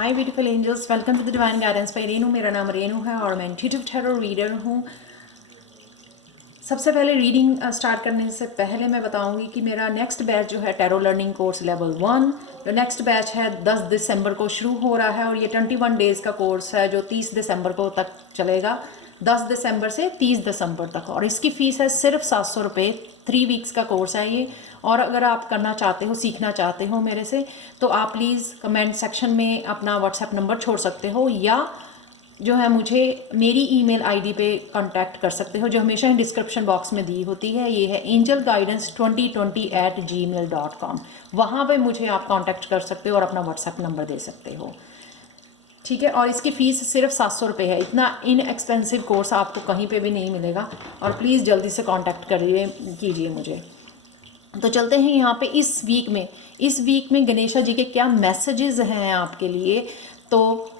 Hi beautiful angels, welcome to the divine guidance by Renu. मेरा नाम रेनू है और मैं इंट्यूटिव टैरो रीडर हूँ। सबसे पहले रीडिंग स्टार्ट करने से पहले मैं बताऊंगी कि मेरा नेक्स्ट बैच जो है टैरो लर्निंग कोर्स लेवल 1, जो नेक्स्ट बैच है 10 दिसंबर को शुरू हो रहा है और ये 21 डेज़ का कोर्स है जो 30 दिसंबर को तक चलेगा। 10 दिसंबर से 30 दिसंबर तक, और इसकी फ़ीस है सिर्फ 700 रुपये। 3 वीक्स का कोर्स है ये। और अगर आप करना चाहते हो, सीखना चाहते हो मेरे से, तो आप प्लीज़ कमेंट सेक्शन में अपना व्हाट्सएप नंबर छोड़ सकते हो, या जो है मुझे मेरी ईमेल आईडी पे कांटेक्ट कर सकते हो, जो हमेशा ही डिस्क्रिप्शन बॉक्स में दी होती है। ये है angelguidance2020@gmail.com। वहाँ पे मुझे आप कांटेक्ट कर सकते हो और अपना व्हाट्सएप नंबर दे सकते हो, ठीक है। और इसकी फ़ीस सिर्फ 700 रुपये है। इतना इनएक्सपेंसिव कोर्स आपको कहीं पे भी नहीं मिलेगा। और प्लीज़ जल्दी से कांटेक्ट कीजिए मुझे। तो चलते हैं यहाँ पे इस वीक में गणेशा जी के क्या मैसेजेस हैं आपके लिए, तो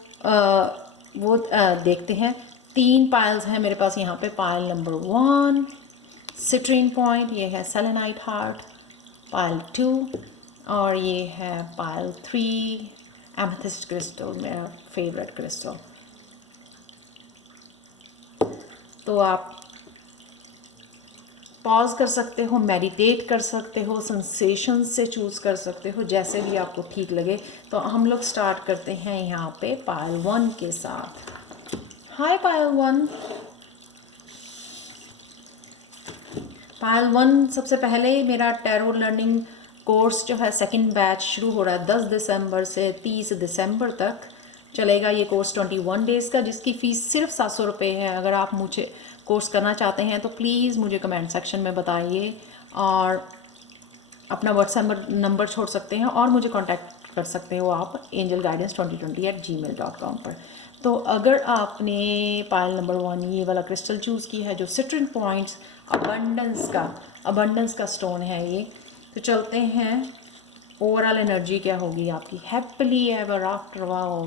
वो देखते हैं। 3 पायल्स हैं मेरे पास यहाँ पे। पायल नंबर 1 सिट्रीन पॉइंट, ये है सेलेनाइट हार्ट। पायल 2 और ये है पायल 3 एमेथिस्ट क्रिस्टल, मेरा फेवरेट क्रिस्टल। तो आप पॉज कर सकते हो, मेडिटेट कर सकते हो, सेंसेशन से चूज़ कर सकते हो, जैसे भी आपको ठीक लगे। तो हम लोग स्टार्ट करते हैं यहाँ पे पायल 1 के साथ। हाय पायल 1। पायल 1, सबसे पहले मेरा टैरो लर्निंग कोर्स जो है सेकंड बैच शुरू हो रहा है 10 दिसंबर से 30 दिसंबर तक चलेगा। ये कोर्स 21 डेज़ का, जिसकी फ़ीस सिर्फ 700 रुपये है। अगर आप मुझे कोर्स करना चाहते हैं तो प्लीज़ मुझे कमेंट सेक्शन में बताइए और अपना व्हाट्सएप नंबर छोड़ सकते हैं, और मुझे कांटेक्ट कर सकते हो आप angelguidance2020@gmail.com पर। तो अगर आपने पायल नंबर 1 ये वाला क्रिस्टल चूज़ किया है जो सिट्रीन पॉइंट्स अबंडेंस का स्टोन है ये, तो चलते हैं ओवरऑल एनर्जी क्या होगी आपकी। Happily ever after, wow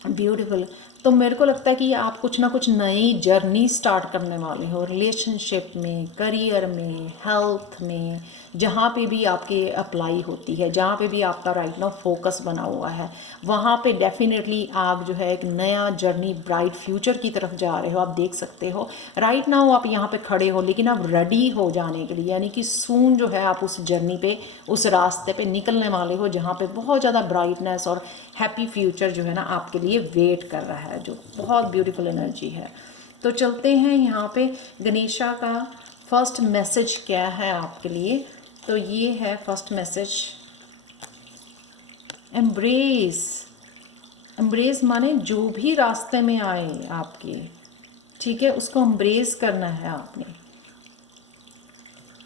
beautiful. तो मेरे को लगता है कि आप कुछ ना कुछ नई जर्नी स्टार्ट करने वाले हो, रिलेशनशिप में, करियर में, हेल्थ में, जहाँ पे भी आपके अप्लाई होती है, जहाँ पे भी आपका राइट नाउ फोकस बना हुआ है, वहाँ पे डेफिनेटली आप जो है एक नया जर्नी, ब्राइट फ्यूचर की तरफ जा रहे हो। आप देख सकते हो राइट नाउ आप यहाँ पे खड़े हो, लेकिन आप रेडी हो जाने के लिए, यानी कि सून जो है आप उस जर्नी पे, उस रास्ते पे निकलने वाले हो, जहाँ पे बहुत ज़्यादा ब्राइटनेस और हैप्पी फ्यूचर जो है ना आपके लिए वेट कर रहा है, जो बहुत ब्यूटीफुल एनर्जी है। तो चलते हैं यहाँ पे गणेशा का फर्स्ट मैसेज क्या है आपके लिए। तो ये है फर्स्ट मैसेज, एम्ब्रेस माने जो भी रास्ते में आए आपके, ठीक है, उसको एम्ब्रेस करना है आपने।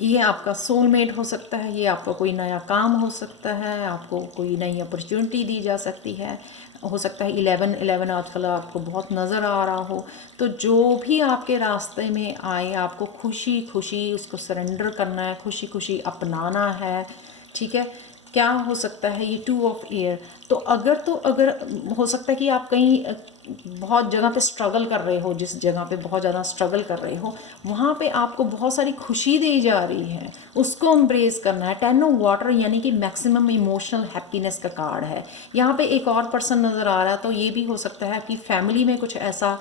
ये आपका सोलमेट हो सकता है, ये आपका कोई नया काम हो सकता है, आपको कोई नई अपॉर्चुनिटी दी जा सकती है, हो सकता है 11-11 आजकल आपको बहुत नज़र आ रहा हो। तो जो भी आपके रास्ते में आए, आपको खुशी खुशी उसको सरेंडर करना है, खुशी खुशी अपनाना है, ठीक है। क्या हो सकता है ये 2 ऑफ एयर। तो अगर हो सकता है कि आप कहीं बहुत जगह पे स्ट्रगल कर रहे हो, जिस जगह पे बहुत ज़्यादा स्ट्रगल कर रहे हो, वहाँ पे आपको बहुत सारी खुशी दी जा रही है, उसको एम्ब्रेस करना है। 10 ऑफ वाटर यानी कि मैक्सिमम इमोशनल हैप्पीनेस का कार्ड है। यहाँ पे एक और पर्सन नज़र आ रहा है, तो ये भी हो सकता है कि फैमिली में कुछ ऐसा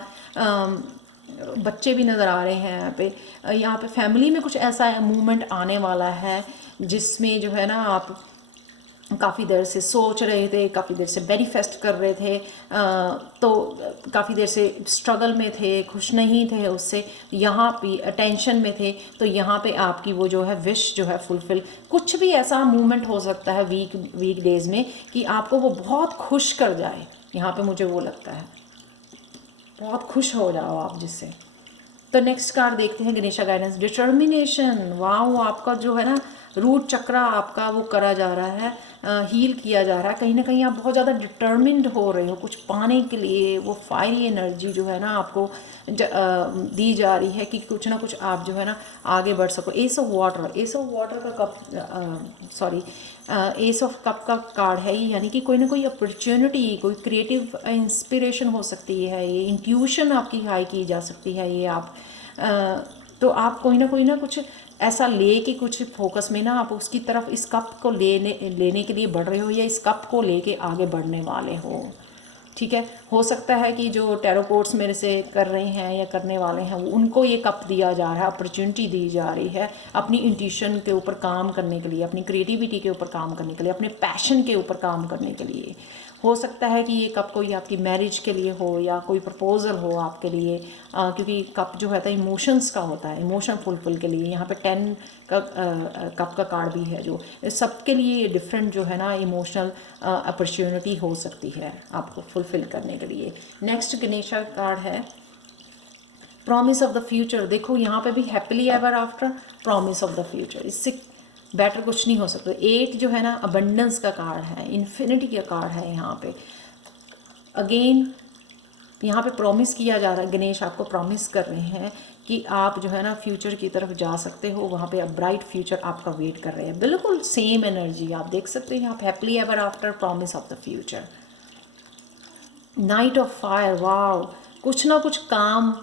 बच्चे भी नज़र आ रहे हैं यहाँ पे फैमिली में कुछ ऐसा मूवमेंट आने वाला है, जिसमें जो है ना आप काफ़ी देर से सोच रहे थे, काफ़ी देर से मैनिफेस्ट कर रहे थे, तो काफ़ी देर से स्ट्रगल में थे, खुश नहीं थे उससे, यहाँ पे टेंशन में थे। तो यहाँ पे आपकी वो जो है विश जो है फुलफिल, कुछ भी ऐसा मूवमेंट हो सकता है वीक डेज़ में कि आपको वो बहुत खुश कर जाए। यहाँ पे मुझे वो लगता है बहुत खुश हो जाओ आप जिससे। तो नेक्स्ट कार्ड देखते हैं गणेशा गाइडेंस, डिटर्मिनेशन। वाओ, आपका जो है ना रूट चक्रा आपका वो करा जा रहा है, हील किया जा रहा है। कहीं ना कहीं आप बहुत ज़्यादा डिटर्मिन्ड हो रहे हो कुछ पाने के लिए। वो फायरी एनर्जी जो है ना आपको दी जा रही है कि कुछ ना कुछ आप जो है ना आगे बढ़ सको। एस ऑफ वाटर का cup, sorry, S of cup का कार्ड है ये, यानी कि कोई ना कोई अपॉर्चुनिटी, कोई क्रिएटिव इंस्पिरेशन हो सकती है, ये इंट्यूशन आपकी हाई की जा सकती है। ये आप तो आप कोई ना कुछ ऐसा लेके कुछ फोकस में ना आप उसकी तरफ इस कप को लेने के लिए बढ़ रहे हो या इस कप को लेके आगे बढ़ने वाले हो। ठीक है, हो सकता है कि जो टैरो कोर्स मेरे से कर रहे हैं या करने वाले हैं उनको ये कप दिया जा रहा है, अपॉर्चुनिटी दी जा रही है अपनी इंट्यूशन के ऊपर काम करने के लिए, अपनी क्रिएटिविटी के ऊपर काम करने के लिए, अपने पैशन के ऊपर काम करने के लिए। हो सकता है कि ये कप कोई आपकी मैरिज के लिए हो या कोई प्रपोजल हो आपके लिए, क्योंकि कप जो है इमोशंस का होता है, इमोशन फुलफिल के लिए। यहाँ पे 10 का कप का कार्ड भी है, जो सबके लिए डिफरेंट जो है ना इमोशनल अपॉर्चुनिटी हो सकती है आपको फुलफिल करने के लिए। नेक्स्ट गणेशा कार्ड है प्रॉमिस ऑफ द फ्यूचर। देखो यहाँ पे भी happily ever after, promise of the future, इससे बेटर कुछ नहीं हो सकता। 8 जो है ना अबंडेंस का कार्ड है, इन्फिनिटी का कार्ड है। यहाँ पे अगेन यहाँ पे प्रॉमिस किया जा रहा है, गणेश आपको प्रॉमिस कर रहे हैं कि आप जो है ना फ्यूचर की तरफ जा सकते हो, वहाँ पे अब ब्राइट फ्यूचर आपका वेट कर रहे हैं। बिल्कुल सेम एनर्जी आप देख सकते हैं यहाँ पे, happily ever after, promise of the future. Knight of fire, wow, कुछ ना कुछ काम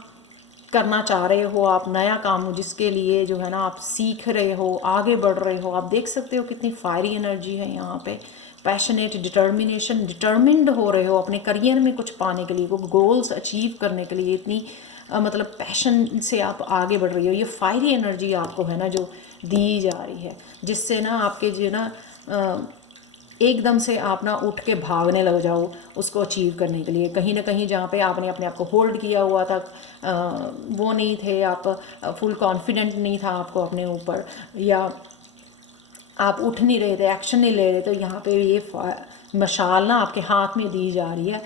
करना चाह रहे हो आप, नया काम जिसके लिए जो है ना आप सीख रहे हो, आगे बढ़ रहे हो। आप देख सकते हो कितनी फायरी एनर्जी है यहाँ पे। पैशनेट, डिटर्मिनेशन, डिटर्मिन्ड हो रहे हो अपने करियर में कुछ पाने के लिए, कुछ गोल्स अचीव करने के लिए, इतनी मतलब पैशन से आप आगे बढ़ रही हो। ये फायरी एनर्जी आपको है ना जो दी जा रही है, जिससे ना आपके जो ना एकदम से आप ना उठ के भागने लग जाओ उसको अचीव करने के लिए। कहीं ना कहीं जहाँ पे आपने अपने आप को होल्ड किया हुआ था, वो नहीं थे आप, फुल कॉन्फिडेंट नहीं था आपको अपने ऊपर, या आप उठ नहीं रहे थे, एक्शन नहीं ले रहे, तो यहाँ पे ये मशाल ना आपके हाथ में दी जा रही है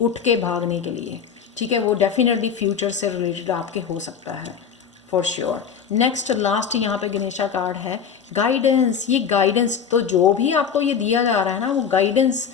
उठ के भागने के लिए। ठीक है, वो डेफिनेटली फ्यूचर से रिलेटेड आपके हो सकता है फॉर श्योर। नेक्स्ट लास्ट यहाँ पे गणेशा कार्ड है गाइडेंस। ये गाइडेंस तो जो भी आपको ये दिया जा रहा है ना, वो गाइडेंस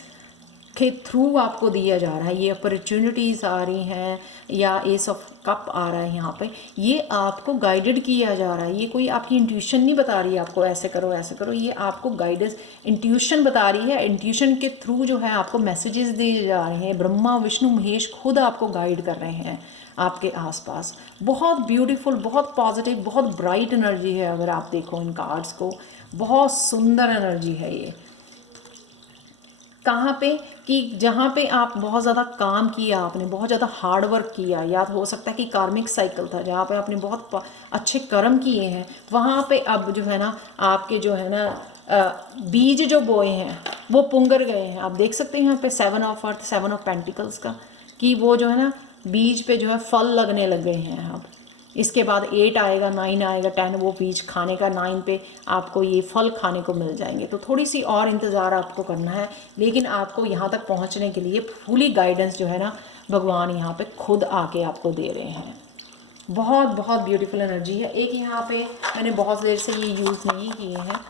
के थ्रू आपको दिया जा रहा है। ये अपॉर्चुनिटीज़ आ रही हैं या एस ऑफ कप आ रहा है यहाँ पे, ये आपको गाइडेड किया जा रहा है। ये कोई आपकी इंट्यूशन नहीं बता रही है आपको ऐसे करो ऐसे करो, ये आपको गाइडेंस इंट्यूशन बता रही है। इंट्यूशन के थ्रू जो है आपको मैसेजेस दिए जा रहे हैं। ब्रह्मा विष्णु महेश खुद आपको गाइड कर रहे हैं आपके आसपास। बहुत ब्यूटीफुल, बहुत पॉजिटिव, बहुत ब्राइट एनर्जी है। अगर आप देखो इन कार्ड्स को, बहुत सुंदर एनर्जी है ये। कहाँ पे कि जहाँ पे आप बहुत ज़्यादा काम किया, आपने बहुत ज़्यादा हार्ड वर्क किया, या हो सकता है कि कार्मिक साइकिल था जहाँ पे आपने बहुत अच्छे कर्म किए हैं, वहाँ पे अब जो है ना आपके जो है ना बीज जो बोए हैं वो पुंगर गए हैं। आप देख सकते हैं यहाँ पे 7 ऑफ अर्थ, 7 ऑफ पेंटिकल्स का, कि वो जो है ना बीज पे जो है फल लगने लग गए हैं अब। इसके बाद 8 आएगा, 9 आएगा, 10, वो बीज खाने का, 9 पे आपको ये फल खाने को मिल जाएंगे। तो थोड़ी सी और इंतज़ार आपको करना है, लेकिन आपको यहाँ तक पहुँचने के लिए फुली गाइडेंस जो है ना भगवान यहाँ पे खुद आके आपको दे रहे हैं। बहुत बहुत ब्यूटीफुल एनर्जी है। एक यहाँ पे मैंने बहुत देर से ये यूज़ नहीं किए हैं,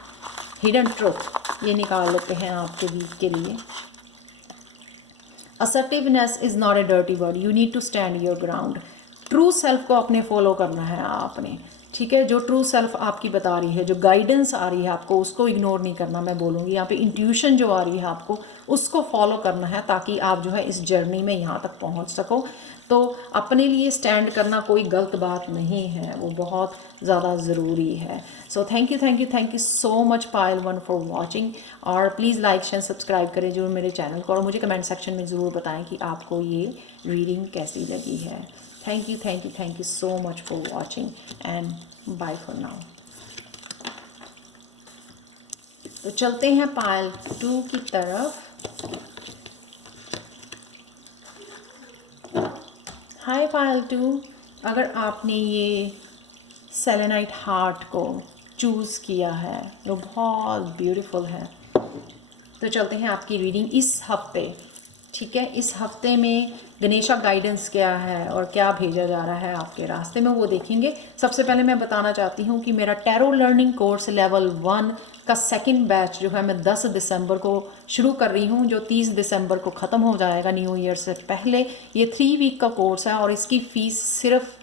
हिडन ट्रुथ, ये निकाल लेते हैं आपके वीक के लिए। Assertiveness is not a dirty word, you need to stand your ground. True self को अपने फॉलो करना है आपने। ठीक है, जो ट्रू सेल्फ आपकी बता रही है, जो गाइडेंस आ रही है आपको, उसको इग्नोर नहीं करना। मैं बोलूँगी यहाँ पे इंट्यूशन जो आ रही है आपको, उसको फॉलो करना है, ताकि आप जो है इस जर्नी में यहाँ तक पहुँच सको। तो अपने लिए स्टैंड करना कोई गलत बात नहीं है, वो बहुत ज़्यादा ज़रूरी है। So thank you so much Payal one for watching. और प्लीज़ लाइक शेयर सब्सक्राइब करें जरूर मेरे चैनल को, और मुझे कमेंट सेक्शन में ज़रूर बताएं कि आपको ये रीडिंग कैसी लगी है। Thank you so much for watching and bye for now. तो चलते हैं पायल 2 की तरफ। हाय पायल 2, अगर आपने ये सेलेनाइट हार्ट को चूज़ किया है वो बहुत ब्यूटीफुल है। तो चलते हैं आपकी रीडिंग इस हफ्ते। ठीक है, इस हफ्ते में गणेशा गाइडेंस क्या है और क्या भेजा जा रहा है आपके रास्ते में, वो देखेंगे। सबसे पहले मैं बताना चाहती हूँ कि मेरा टैरो लर्निंग कोर्स लेवल 1 का सेकंड बैच जो है मैं 10 दिसंबर को शुरू कर रही हूँ, जो 30 दिसंबर को ख़त्म हो जाएगा न्यू ईयर से पहले। ये 3 वीक का कोर्स है और इसकी फ़ीस सिर्फ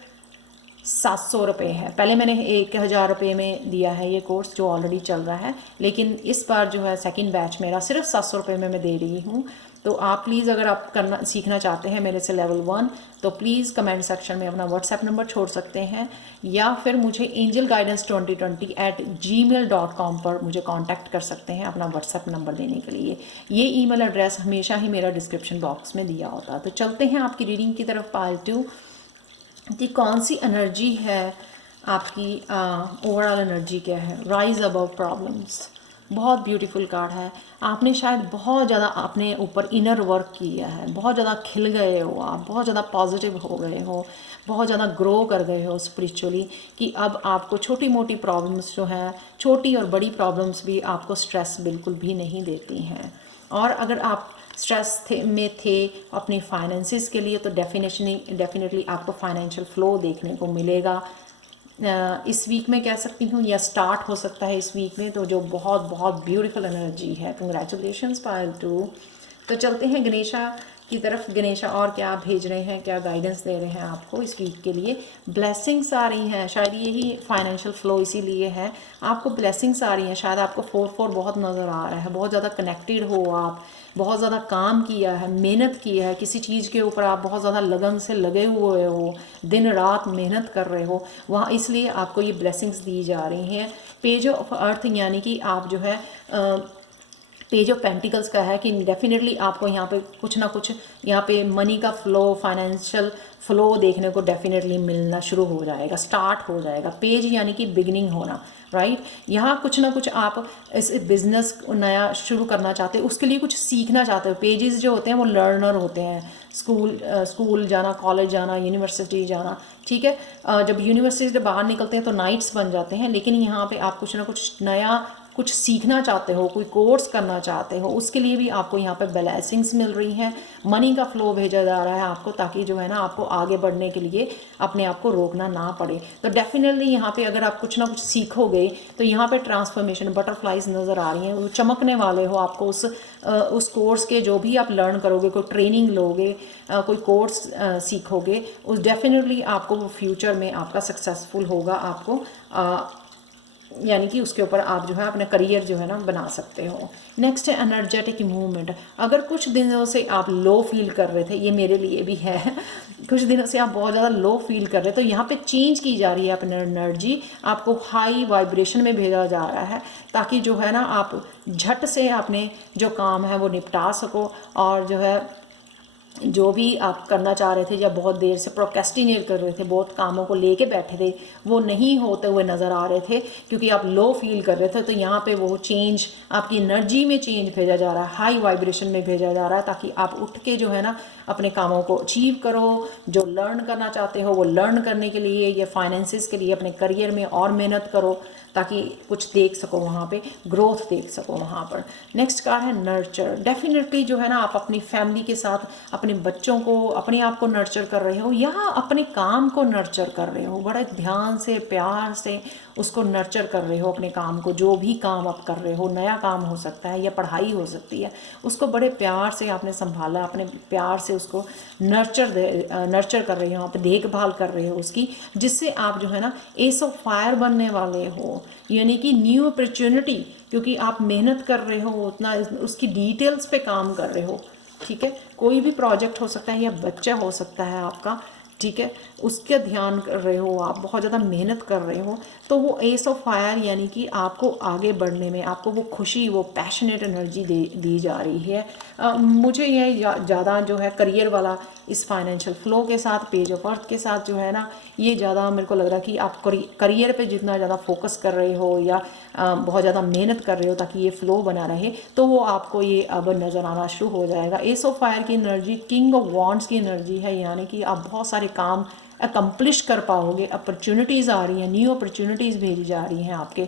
700 रुपये है। पहले मैंने 1000 रुपये में दिया है ये कोर्स जो ऑलरेडी चल रहा है, लेकिन इस बार जो है सेकंड बैच मेरा सिर्फ 700 रुपये में मैं दे रही हूँ। तो आप प्लीज़ अगर आप करना सीखना चाहते हैं मेरे से लेवल 1, तो प्लीज़ कमेंट सेक्शन में अपना व्हाट्सएप नंबर छोड़ सकते हैं, या फिर मुझे angelguidance2020@gmail.com पर मुझे कांटेक्ट कर सकते हैं अपना व्हाट्सएप नंबर देने के लिए। ये ईमेल एड्रेस हमेशा ही मेरा डिस्क्रिप्शन बॉक्स में दिया होता है। तो चलते हैं आपकी रीडिंग की तरफ। पार्ट 2 कि कौन सी एनर्जी है आपकी, ओवरऑल एनर्जी क्या है। राइज अबव प्रॉब्लम्स, बहुत ब्यूटीफुल कार्ड है। आपने शायद बहुत ज़्यादा अपने ऊपर इनर वर्क किया है, बहुत ज़्यादा खिल गए हो आप, बहुत ज़्यादा पॉजिटिव हो गए हो, बहुत ज़्यादा ग्रो कर गए हो स्पिरिचुअली, कि अब आपको छोटी मोटी प्रॉब्लम्स जो हैं, छोटी और बड़ी प्रॉब्लम्स भी आपको स्ट्रेस बिल्कुल भी नहीं देती हैं। और अगर आप स्ट्रेस में थे अपनी फाइनेंसिस के लिए, तो डेफिनेटली आपको फाइनेंशियल फ्लो देखने को मिलेगा इस वीक में, कह सकती हूँ, या स्टार्ट हो सकता है इस वीक में। तो जो बहुत बहुत ब्यूटीफुल एनर्जी है। कंग्रेचुलेशंस पायल 2। तो चलते हैं गणेशा की तरफ। गणेशा और क्या भेज रहे हैं, क्या गाइडेंस दे रहे हैं आपको इस वीक के लिए। ब्लेसिंग्स आ रही हैं, शायद यही फाइनेंशियल फ्लो इसीलिए है, आपको ब्लेसिंग्स आ रही हैं। शायद आपको 4-4 बहुत नज़र आ रहा है, बहुत ज़्यादा कनेक्टेड हो आप, बहुत ज़्यादा काम किया है, मेहनत की है किसी चीज़ के ऊपर, आप बहुत ज़्यादा लगन से लगे हुए हो, दिन रात मेहनत कर रहे हो वहाँ, इसलिए आपको ये ब्लेसिंग्स दी जा रही हैं। पेज ऑफ अर्थ यानी कि आप जो है पेज ऑफ पेंटिकल्स का है कि डेफिनेटली आपको यहाँ पे कुछ ना कुछ, यहाँ पे मनी का फ्लो, फाइनेंशियल फ्लो देखने को डेफिनेटली मिलना शुरू हो जाएगा, स्टार्ट हो जाएगा। पेज यानी कि बिगनिंग होना, राइट। यहाँ कुछ ना कुछ आप इस बिजनेस नया शुरू करना चाहते हो, उसके लिए कुछ सीखना चाहते हो। पेजेस जो होते हैं वो लर्नर होते हैं, स्कूल जाना, कॉलेज जाना, यूनिवर्सिटी जाना, ठीक है। जब यूनिवर्सिटी से बाहर निकलते हैं तो नाइट्स बन जाते हैं, लेकिन यहाँ पे आप कुछ ना कुछ नया कुछ सीखना चाहते हो, कोई कोर्स करना चाहते हो, उसके लिए भी आपको यहाँ पे ब्लेसिंग्स मिल रही हैं। मनी का फ्लो भेजा जा रहा है आपको, ताकि जो है ना आपको आगे बढ़ने के लिए अपने आप को रोकना ना पड़े। तो डेफिनेटली यहाँ पे अगर आप कुछ ना कुछ सीखोगे तो यहाँ पे ट्रांसफॉर्मेशन, बटरफ्लाइज नज़र आ रही हैं, वो चमकने वाले हो। आपको उस कोर्स के जो भी आप लर्न करोगे, कोई ट्रेनिंग लोगे, कोई कोर्स सीखोगे, उस डेफिनेटली आपको वो फ्यूचर में आपका सक्सेसफुल होगा। आपको यानी कि उसके ऊपर आप जो है अपना करियर जो है ना बना सकते हो। नेक्स्ट है एनर्जेटिक मूवमेंट। अगर कुछ दिनों से आप लो फील कर रहे थे, ये मेरे लिए भी है, कुछ दिनों से आप बहुत ज़्यादा लो फील कर रहे, तो यहाँ पे चेंज की जा रही है अपनी एनर्जी, आपको हाई वाइब्रेशन में भेजा जा रहा है, ताकि जो है ना आप झट से अपने जो काम है वो निपटा सको, और जो है जो भी आप करना चाह रहे थे या बहुत देर से प्रोक्रेस्टिनेट कर रहे थे, बहुत कामों को लेके बैठे थे, वो नहीं होते हुए नज़र आ रहे थे क्योंकि आप लो फील कर रहे थे। तो यहाँ पे वो चेंज, आपकी एनर्जी में चेंज भेजा जा रहा है, हाई वाइब्रेशन में भेजा जा रहा है, ताकि आप उठ के जो है ना अपने कामों को अचीव करो, जो लर्न करना चाहते हो वो लर्न करने के लिए, या फाइनेंसिस के लिए अपने करियर में और मेहनत करो, ताकि कुछ देख सको वहाँ पे, ग्रोथ देख सको वहाँ पर। नेक्स्ट कार्ड है नर्चर। डेफिनेटली जो है ना आप अपनी फैमिली के साथ अपने बच्चों को, अपने आप को नर्चर कर रहे हो, या अपने काम को नर्चर कर रहे हो, बड़े ध्यान से, प्यार से उसको नर्चर कर रहे हो अपने काम को। जो भी काम आप कर रहे हो, नया काम हो सकता है या पढ़ाई हो सकती है, उसको बड़े प्यार से आपने संभाला, अपने प्यार से उसको नर्चर कर रहे हो, आप देखभाल कर रहे हो उसकी, जिससे आप जो है ना एस ऑफ फायर बनने वाले हो, यानी कि न्यू अपॉर्चुनिटी, क्योंकि आप मेहनत कर रहे हो उतना, उसकी डिटेल्स पे काम कर रहे हो, ठीक है। कोई भी प्रोजेक्ट हो सकता है या बच्चा हो सकता है आपका, ठीक है, उसका ध्यान कर रहे हो आप, बहुत ज़्यादा मेहनत कर रहे हो, तो वो एस ऑफ फायर यानी कि आपको आगे बढ़ने में, आपको वो खुशी, वो पैशनेट एनर्जी दी जा रही है। मुझे ये ज़्यादा जो है करियर वाला, इस फाइनेंशियल फ्लो के साथ, पेज ऑफ अर्थ के साथ जो है ना, ये ज़्यादा मेरे को लग रहा है कि आप करियर पे जितना ज़्यादा फोकस कर रहे हो, या बहुत ज़्यादा मेहनत कर रहे हो ताकि ये फ्लो बना रहे, तो वो आपको ये अब नज़र आना शुरू हो जाएगा। एस ऑफ फायर की एनर्जी किंग ऑफ वॉन्ड्स की एनर्जी है, यानी कि आप बहुत सारे काम अकम्प्लिश कर पाओगे। अपॉर्चुनिटीज़ आ रही हैं, न्यू अपॉर्चुनिटीज़ भेजी जा रही हैं आपके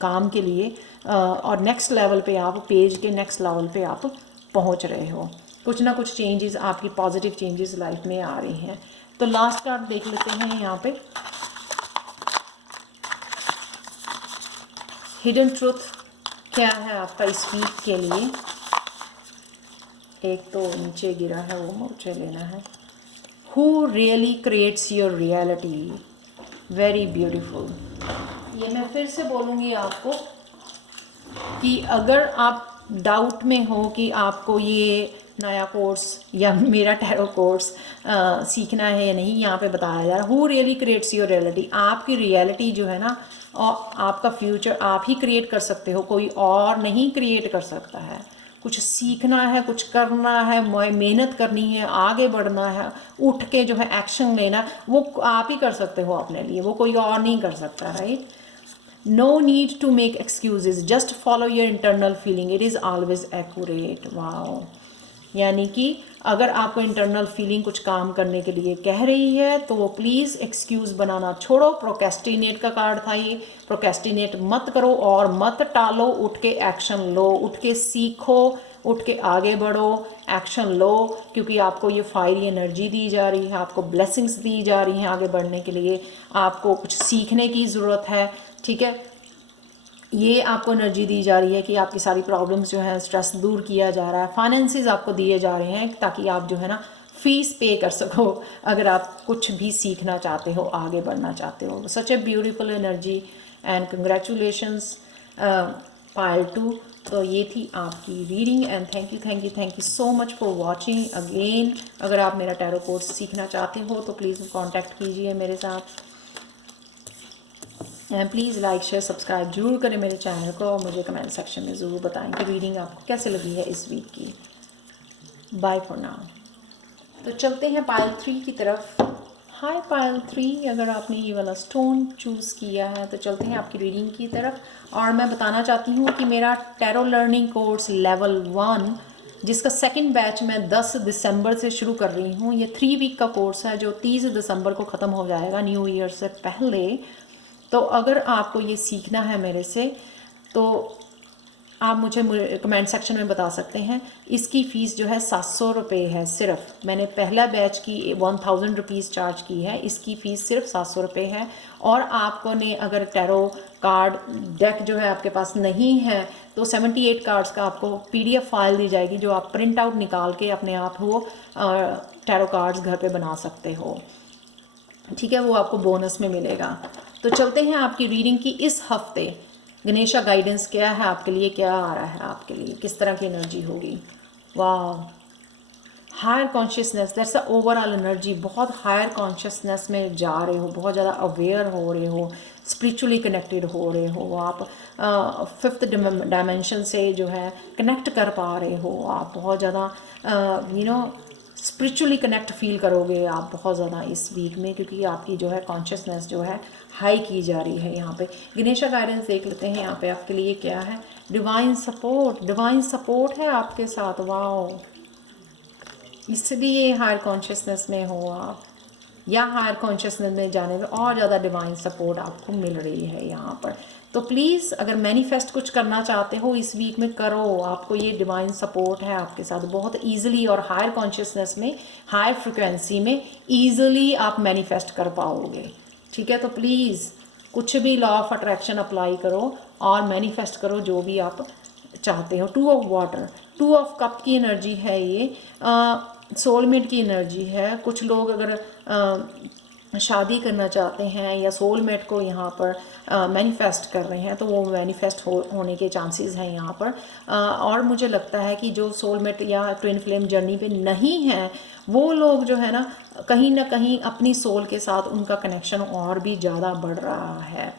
काम के लिए, और नेक्स्ट लेवल पे आप, पेज के नेक्स्ट लेवल पे आप पहुंच रहे हो। कुछ ना कुछ चेंजेस, आपकी पॉजिटिव चेंजेस लाइफ में आ रही हैं। तो लास्ट कार्ड देख लेते हैं यहाँ पे, हिडन ट्रूथ क्या है आपका इस वीक के लिए। एक तो नीचे गिरा है, वो मुझे लेना है। Who really creates your reality. Very beautiful. ये मैं फिर से बोलूँगी आपको कि अगर आप डाउट में हो कि आपको ये नया कोर्स या मेरा टैरो कोर्स सीखना है या नहीं, यहाँ पे बताया जा रहा है who really creates your reality. आपकी रियलिटी जो है ना, और आपका फ्यूचर आप ही क्रिएट कर सकते हो, कोई और नहीं क्रिएट कर सकता है। कुछ सीखना है, कुछ करना है, मेहनत करनी है, आगे बढ़ना है, उठ के जो है एक्शन लेना, वो आप ही कर सकते हो अपने लिए, वो कोई और नहीं कर सकता। Right? No need to make excuses, just follow your internal feeling, it is always accurate। wow। यानी कि अगर आपको इंटरनल फीलिंग कुछ काम करने के लिए कह रही है तो वो प्लीज़ एक्सक्यूज़ बनाना छोड़ो। प्रोकेस्टिनेट का कार्ड था ये, प्रोकेस्टिनेट मत करो और मत टालो, उठ के एक्शन लो, उठ के सीखो, उठ के आगे बढ़ो, एक्शन लो, क्योंकि आपको ये फायरी एनर्जी दी जा रही है, आपको ब्लेसिंग्स दी जा रही हैं आगे बढ़ने के लिए, आपको कुछ सीखने की ज़रूरत है। ठीक है, ये आपको एनर्जी दी जा रही है कि आपकी सारी प्रॉब्लम्स जो है, स्ट्रेस दूर किया जा रहा है, फाइनेंसेस आपको दिए जा रहे हैं ताकि आप जो है ना फीस पे कर सको अगर आप कुछ भी सीखना चाहते हो, आगे बढ़ना चाहते हो। Such a beautiful energy and congratulations pile 2। तो ये थी आपकी reading and thank you so much for watching again. अगर आप मेरा टैरो कोर्स सीखना चाहते हो तो प्लीज़ कॉन्टैक्ट कीजिए मेरे साथ and please like share subscribe जरूर करें मेरे चैनल को और मुझे कमेंट सेक्शन में ज़रूर बताएं कि रीडिंग आपको कैसे लगी है इस वीक की। Bye for now. तो चलते हैं पाइल 3 की तरफ। हाय पाइल 3, अगर आपने ये वाला स्टोन चूज़ किया है तो चलते हैं आपकी रीडिंग की तरफ। और मैं बताना चाहती हूँ कि मेरा टैरो लर्निंग कोर्स लेवल 1 जिसका सेकंड बैच मैं 10 दिसंबर से शुरू कर रही हूँ, ये 3 वीक का कोर्स है जो 30 दिसंबर को ख़त्म हो जाएगा न्यू ईयर से पहले। तो अगर आपको ये सीखना है मेरे से तो आप मुझे कमेंट सेक्शन में बता सकते हैं। इसकी फ़ीस जो है 700 रुपये है सिर्फ। मैंने पहला बैच की 1000 रुपीज़ चार्ज की है, इसकी फ़ीस सिर्फ 700 रुपये है। और आपको ने अगर टैरो कार्ड डेक जो है आपके पास नहीं है तो 78 कार्ड्स का आपको PDF फाइल दी जाएगी जो आप प्रिंट आउट निकाल के अपने आप वो टैरो कार्ड्स घर पे बना सकते हो। ठीक है, वो आपको बोनस में मिलेगा। तो चलते हैं आपकी रीडिंग की। इस हफ्ते गणेशा गाइडेंस क्या है आपके लिए, क्या आ रहा है आपके लिए, किस तरह की एनर्जी होगी। वाह, higher consciousness, that's a overall energy. बहुत हायर कॉन्शियसनेस में जा रहे हो, बहुत ज़्यादा अवेयर हो रहे हो, स्पिरिचुअली कनेक्टेड हो रहे हो आप, 5th डायमेंशन से जो है कनेक्ट कर पा रहे हो आप, बहुत ज़्यादा स्पिरिचुअली कनेक्ट फील करोगे आप बहुत ज़्यादा इस वीक में, क्योंकि आपकी जो है कॉन्शियसनेस जो है हाई की जा रही है। यहाँ पे गणेशा गाइडेंस देख लेते हैं यहाँ पे आपके लिए क्या है। डिवाइन सपोर्ट है आपके साथ। वाओ, इसलिए हायर कॉन्शियसनेस में हो आप या हायर कॉन्शियसनेस में जाने में और ज़्यादा डिवाइन सपोर्ट आपको मिल रही है यहाँ पर। तो प्लीज़ अगर मैनिफेस्ट कुछ करना चाहते हो इस वीक में करो, आपको ये डिवाइन सपोर्ट है आपके साथ बहुत ईजिली, और हायर कॉन्शियसनेस में, हायर फ्रिक्वेंसी में ईजिली आप मैनिफेस्ट कर पाओगे। ठीक है, तो प्लीज़ कुछ भी लॉ ऑफ अट्रैक्शन अप्लाई करो और मैनिफेस्ट करो जो भी आप चाहते हो। 2 ऑफ वाटर, 2 ऑफ कप की एनर्जी है ये, सोलमेट की एनर्जी है। कुछ लोग अगर शादी करना चाहते हैं या सोलमेट को यहाँ पर मैनिफेस्ट कर रहे हैं तो वो मैनिफेस्ट होने के चांसेस हैं यहाँ पर। और मुझे लगता है कि जो सोलमेट या ट्विन फ्लेम जर्नी पे नहीं है वो लोग जो है ना कहीं अपनी सोल के साथ उनका कनेक्शन और भी ज़्यादा बढ़ रहा है।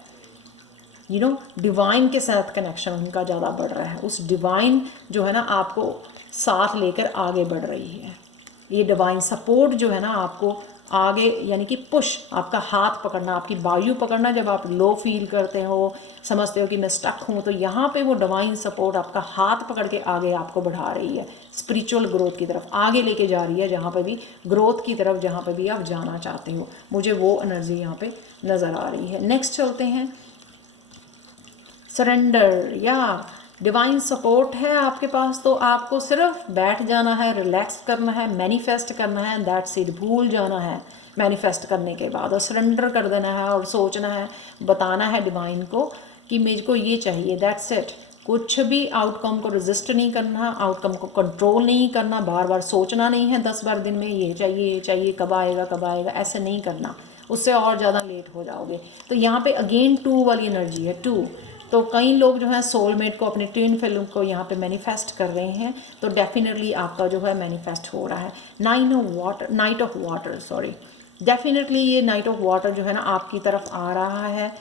डिवाइन के साथ कनेक्शन उनका ज़्यादा बढ़ रहा है। उस डिवाइन जो है ना आपको साथ लेकर आगे बढ़ रही है। ये डिवाइन सपोर्ट जो है ना आपको आगे, यानी कि पुश, आपका हाथ पकड़ना, आपकी बाजू पकड़ना, जब आप लो फील करते हो, समझते हो कि मैं स्टक हूँ, तो यहाँ पे वो डिवाइन सपोर्ट आपका हाथ पकड़ के आगे आपको बढ़ा रही है, स्पिरिचुअल ग्रोथ की तरफ आगे लेके जा रही है, जहाँ पे भी ग्रोथ की तरफ, जहाँ पे भी आप जाना चाहते हो। मुझे वो एनर्जी यहाँ पे नज़र आ रही है। नेक्स्ट चलते हैं, सरेंडर या डिवाइन सपोर्ट है आपके पास, तो आपको सिर्फ बैठ जाना है, रिलैक्स करना है, मैनिफेस्ट करना है, दैट्स इट। भूल जाना है मैनिफेस्ट करने के बाद और सरेंडर कर देना है और सोचना है, बताना है डिवाइन को कि मुझको ये चाहिए, दैट्स इट। कुछ भी आउटकम को रेजिस्ट नहीं करना, आउटकम को कंट्रोल नहीं करना, बार बार सोचना नहीं है 10 बार दिन में ये चाहिए, कब आएगा, ऐसे नहीं करना, उससे और ज़्यादा लेट हो जाओगे। तो यहाँ पे अगेन 2 वाली एनर्जी है, 2। तो कई लोग जो है सोलमेट को, अपने ट्विन फिल्म को यहाँ पे मैनिफेस्ट कर रहे हैं, तो डेफिनेटली आपका जो है मैनिफेस्ट हो रहा है। Night of water, sorry, definitely ये नाइट ऑफ वाटर जो है ना आपकी तरफ आ रहा है,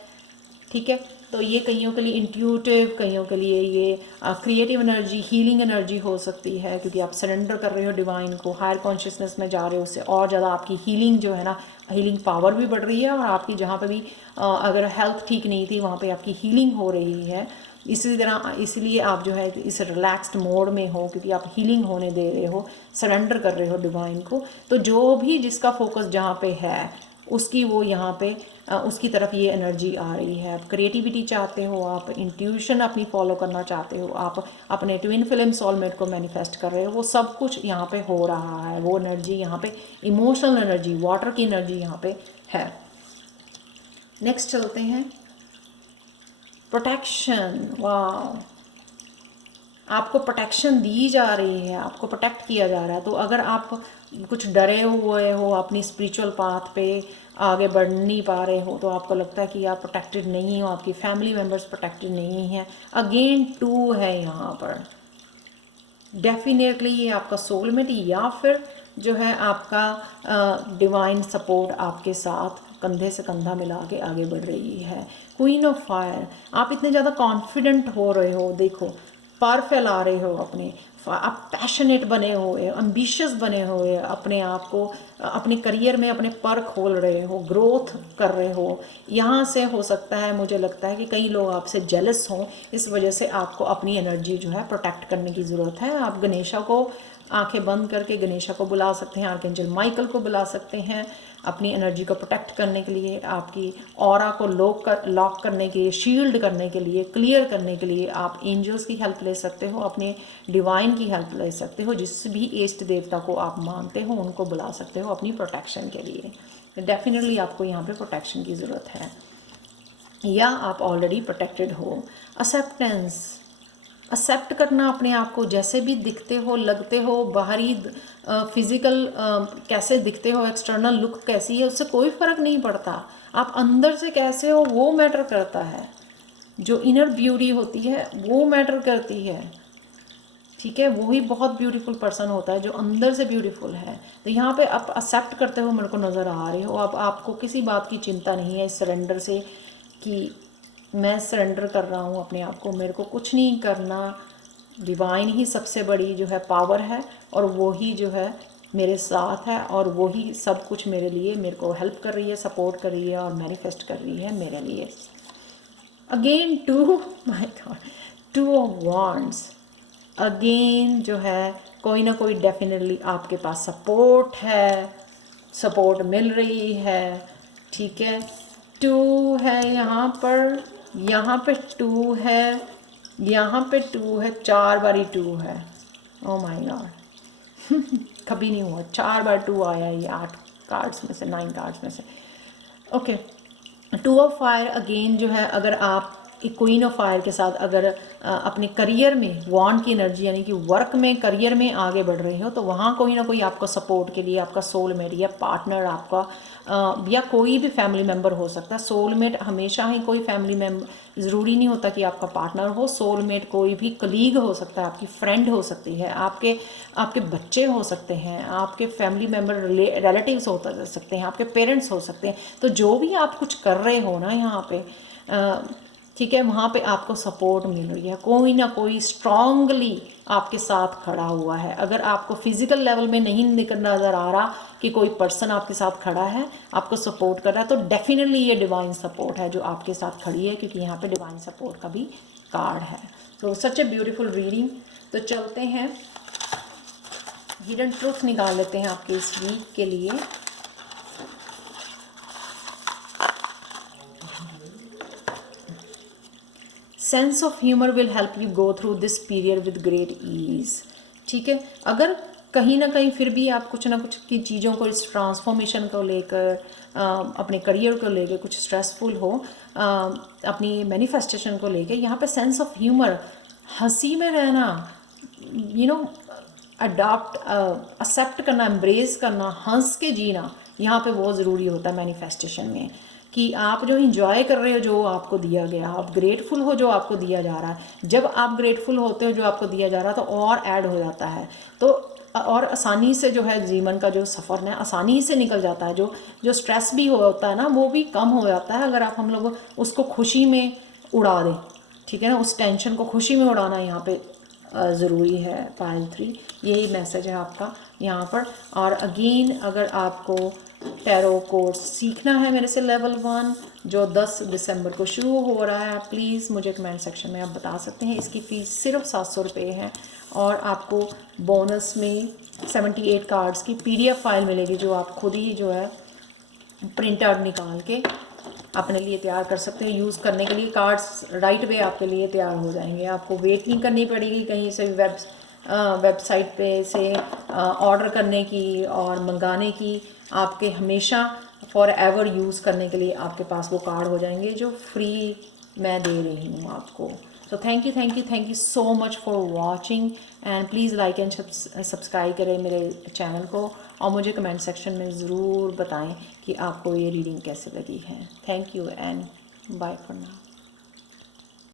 ठीक है। तो ये कईयों के लिए इंट्यूटिव, कईयों के लिए ये क्रिएटिव एनर्जी, हीलिंग एनर्जी हो सकती है, क्योंकि आप सरेंडर कर रहे हो डिवाइन को, हायर कॉन्शियसनेस में जा रहे हो, उससे और ज़्यादा आपकी हीलिंग जो है ना, हीलिंग पावर भी बढ़ रही है, और आपकी जहाँ पे भी अगर हेल्थ ठीक नहीं थी वहाँ पे आपकी हीलिंग हो रही है। इसी तरह इसलिए आप जो है इस रिलैक्स्ड मोड में हो, क्योंकि आप हीलिंग होने दे रहे हो, सरेंडर कर रहे हो डिवाइन को। तो जो भी जिसका फोकस जहाँ पे है उसकी वो यहाँ पे उसकी तरफ ये एनर्जी आ रही है। आप क्रिएटिविटी चाहते हो, आप इंट्यूशन अपनी फॉलो करना चाहते हो, आप अपने ट्विन फिल्म सोलमेट को मैनिफेस्ट कर रहे हो, वो सब कुछ यहाँ पे हो रहा है। वो एनर्जी यहाँ पे, इमोशनल एनर्जी, वाटर की एनर्जी यहाँ पे है। नेक्स्ट चलते हैं, प्रोटेक्शन। वाह, आपको प्रोटेक्शन दी जा रही है, आपको प्रोटेक्ट किया जा रहा है। तो अगर आप कुछ डरे हुए हो, अपनी स्पिरिचुअल पाथ पे आगे बढ़ नहीं पा रहे हो, तो आपको लगता है कि आप प्रोटेक्टेड नहीं हो, आपकी फैमिली मेम्बर्स प्रोटेक्टेड नहीं हैं, अगेन 2 है यहाँ पर। डेफिनेटली ये आपका सोलमेट या फिर जो है आपका डिवाइन सपोर्ट आपके साथ कंधे से कंधा मिला के आगे बढ़ रही है। क्वीन ऑफ फायर, आप इतने ज़्यादा कॉन्फिडेंट हो रहे हो, देखो पर फैला रहे हो अपने, आप पैशनेट बने हुए, एम्बिशियस बने हुए, अपने आप को अपने करियर में अपने पर खोल रहे हो, ग्रोथ कर रहे हो। यहाँ से हो सकता है, मुझे लगता है कि कई लोग आपसे जेलस हों, इस वजह से आपको अपनी एनर्जी जो है प्रोटेक्ट करने की ज़रूरत है। आप गणेशा को आंखें बंद करके गणेशा को बुला सकते हैं, आर्कएंजल माइकल को बुला सकते हैं अपनी एनर्जी को प्रोटेक्ट करने के लिए, आपकी ऑरा को लॉक करने के लिए, शील्ड करने के लिए, क्लियर करने के लिए। आप एंजल्स की हेल्प ले सकते हो, अपने डिवाइन की हेल्प ले सकते हो, जिस भी इष्ट देवता को आप मानते हो उनको बुला सकते हो अपनी प्रोटेक्शन के लिए। डेफिनेटली आपको यहाँ पे प्रोटेक्शन की ज़रूरत है, या आप ऑलरेडी प्रोटेक्टेड हो। एक्सेप्टेंस, एक्सेप्ट करना अपने आप को, जैसे भी दिखते हो, लगते हो, बाहरी फिज़िकल कैसे दिखते हो, एक्सटर्नल लुक कैसी है, उससे कोई फ़र्क नहीं पड़ता। आप अंदर से कैसे हो वो मैटर करता है, जो इनर ब्यूटी होती है वो मैटर करती है, ठीक है। वही बहुत ब्यूटीफुल पर्सन होता है जो अंदर से ब्यूटीफुल है। तो यहाँ पे आप एक्सेप्ट करते हो, मेरे को नज़र आ रहे हो, अब आपको किसी बात की चिंता नहीं है इस सरेंडर से, कि मैं सरेंडर कर रहा हूँ अपने आप को, मेरे को कुछ नहीं करना, डिवाइन ही सबसे बड़ी जो है पावर है, और वो ही जो है मेरे साथ है, और वो ही सब कुछ मेरे लिए, मेरे को हेल्प कर रही है, सपोर्ट कर रही है, और मैनिफेस्ट कर रही है मेरे लिए। Again 2, my God, 2 of wands, again जो है कोई ना कोई डेफिनेटली आपके पास सपोर्ट है, सपोर्ट मिल रही है, ठीक है। 2 है यहाँ पर, यहाँ पे 2 है, यहाँ पे 2 है, 4 बारी 2 है। ओ माय गॉड, कभी नहीं हुआ 4 बार 2 आया ये 8 कार्ड्स में से, 9 कार्ड्स में से। ओके, 2 ऑफ फायर अगेन जो है, अगर आप एक क्वीन ऑफ फायर के साथ अगर अपने करियर में वॉन्ड की एनर्जी, यानी कि वर्क में, करियर में आगे बढ़ रहे हो, तो वहाँ कोई ना कोई आपको सपोर्ट के लिए, आपका सोलमेट या पार्टनर आपका, या कोई भी फैमिली मेम्बर हो सकता है। सोलमेट हमेशा ही कोई फैमिली मेम्बर, ज़रूरी नहीं होता कि आपका पार्टनर हो। सोलमेट कोई भी कलीग हो सकता है, आपकी फ्रेंड हो सकती है, आपके बच्चे हो सकते हैं, आपके फैमिली मेम्बर, रिलेटिव्स हो सकते हैं, आपके पेरेंट्स हो सकते हैं। तो जो भी आप कुछ कर रहे हो ना यहाँ पे, ठीक है, वहाँ पे आपको सपोर्ट मिल रही है, कोई ना कोई स्ट्रांगली आपके साथ खड़ा हुआ है। अगर आपको फिजिकल लेवल में नहीं नज़र आ रहा कि कोई पर्सन आपके साथ खड़ा है, आपको सपोर्ट कर रहा है, तो डेफिनेटली ये डिवाइन सपोर्ट है जो आपके साथ खड़ी है, क्योंकि यहाँ पे डिवाइन सपोर्ट का भी कार्ड है। तो सच ए ब्यूटीफुल रीडिंग। तो चलते हैं, हिडन ट्रूथ निकाल लेते हैं आपके इस वीक के लिए। Sense of humour will help you go through this period with great ease, ठीक है। अगर कहीं ना कहीं फिर भी आप कुछ ना कुछ की चीज़ों को, इस ट्रांसफॉर्मेशन को लेकर, अपने करियर को लेकर कुछ स्ट्रेसफुल हो, अपनी मैनिफेस्टेशन को लेकर, यहाँ पे सेंस ऑफ ह्यूमर हंसी में रहना, यू नो, अडॉप्ट, एक्सेप्ट करना, एम्ब्रेस करना, हंस के जीना, यहाँ पे बहुत ज़रूरी होता है मैनिफेस्टेशन में। कि आप जो इंजॉय कर रहे हो जो आपको दिया गया, आप ग्रेटफुल हो जो आपको दिया जा रहा है। जब आप ग्रेटफुल होते हो जो आपको दिया जा रहा है तो और ऐड हो जाता है, तो और आसानी से जो है जीवन का जो सफ़र है आसानी से निकल जाता है। जो जो स्ट्रेस भी होता है ना वो भी कम हो जाता है अगर आप हम लोग उसको खुशी में उड़ा दें। ठीक है ना, उस टेंशन को खुशी में उड़ाना यहाँ पे ज़रूरी है। पायल 3 यही मैसेज है आपका यहाँ पर। और अगेन अगर आपको टैरो कोर्स सीखना है मेरे से लेवल 1 जो 10 दिसंबर को शुरू हो रहा है, प्लीज़ मुझे कमेंट सेक्शन में आप बता सकते हैं। इसकी फ़ीस सिर्फ 700 रुपये है और आपको बोनस में 78 कार्ड्स की PDF फाइल मिलेगी जो आप खुद ही जो है प्रिंट आउट निकाल के अपने लिए तैयार कर सकते हैं। यूज़ करने के लिए कार्ड्स राइट वे आपके लिए तैयार हो जाएंगे। आपको वेट नहीं करनी पड़ेगी कहीं से वेबसाइट पे से ऑर्डर करने की और मंगाने की। आपके हमेशा फॉर एवर यूज़ करने के लिए आपके पास वो कार्ड हो जाएंगे जो फ्री मैं दे रही हूँ आपको। So thank you so much for watching and please like and subscribe करें मेरे चैनल को और मुझे कमेंट सेक्शन में ज़रूर बताएं कि आपको ये रीडिंग कैसे लगी है। Thank you and bye for now.